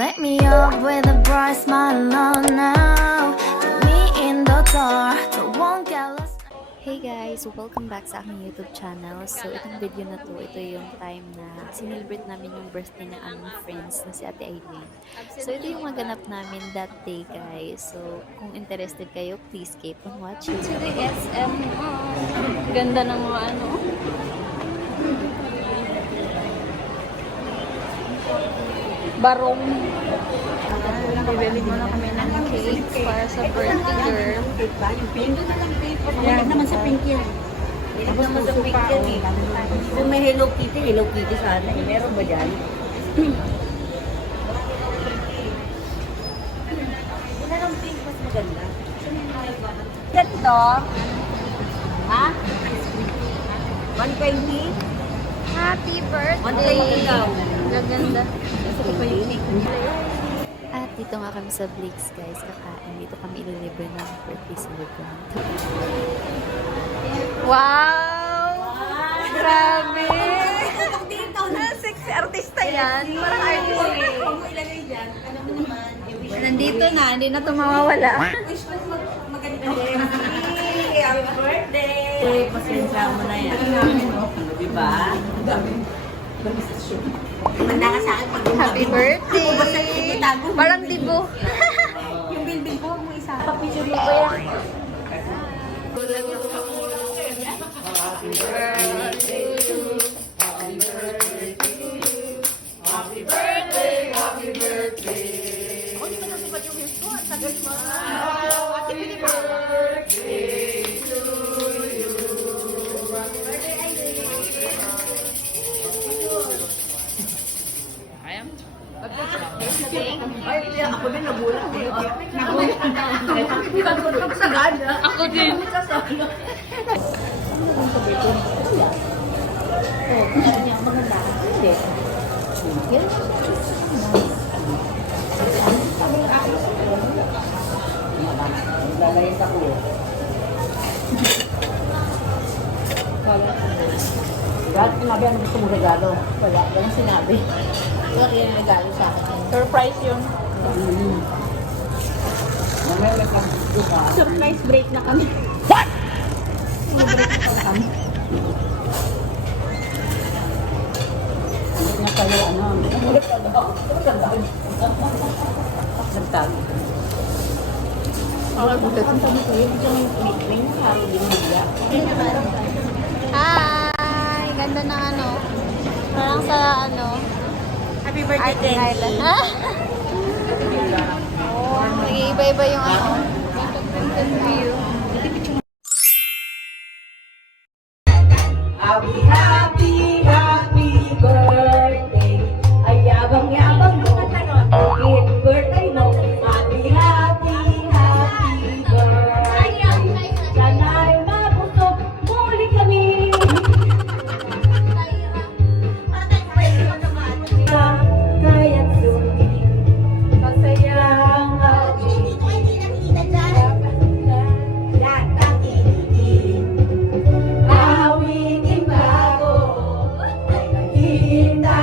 Light me up with a bright smile on now. Put me in the dark, so won't get lost. Hey guys! Welcome back sa aking YouTube channel. So, itong video na to, ito yung time na sinilbrate namin yung birthday ng aming friends na si Ate Aileen. So, ito yung maganap namin that day, guys. So, kung interested kayo, please keep on watching. To the SM. Ganda ng mga ano. Barong. Bibili mo na kami ng cake para sa birthday girl. Yung pink. Yan naman sa pink yan. Tapos naman sa pink yan eh. Kung may Hello Kitty sana eh. Meron ba dyan? Wala ng pink, mas maganda. Ganito. Ha? 120? Happy birthday! 120 daw. Gaganda. At dito nga kami sa Blake's, guys. Kakain. Dito kami ililibre ng birthday celebrant. Wow! Grabe! Sexy artista yan. Parang artista eh. Kung mo ilagay dyan, ano mo naman, Nandito na. Hindi na ito mawawala. wish mo maganda. Happy birthday! Pasensya mo na yan. Diba? Manda ka sa akin pag Happy birthday! Basta ititago mo. Parang dibo. Yung bilbil ko, mo isa. Papicture mo ba yan? Ako di ba nasipat yung hair ko? Ang tagal mo. Ate, pili pa. Ay, ako din nagulat eh. Nagulat. Sagad. Ako din. Lalayas ako. Dahil sinabi, ano gusto mong regalo? Wala, walang sinabi. Wala yung regalo sa akin. Surprise yun. Surprise break na kami. What? Break na pala kami. Hindi na kayo, ano? Nagtag. Ang tabi ko yun, dyan yung meeting, hari din nila. Hi! Ganda ng ano. Parang sa ano. Happy Art Island. Ha? Oh, nag-iiba-iba yung ano. Painted view. Happy, happy, happy birthday. Ay, yabang-yabang mo. Happy birthday mo. Happy, happy, happy birthday. Sana'y mabusog muli kami. Kaya't sumingin, masayang lahat ang iiging. Awiting bago ay naghihintay.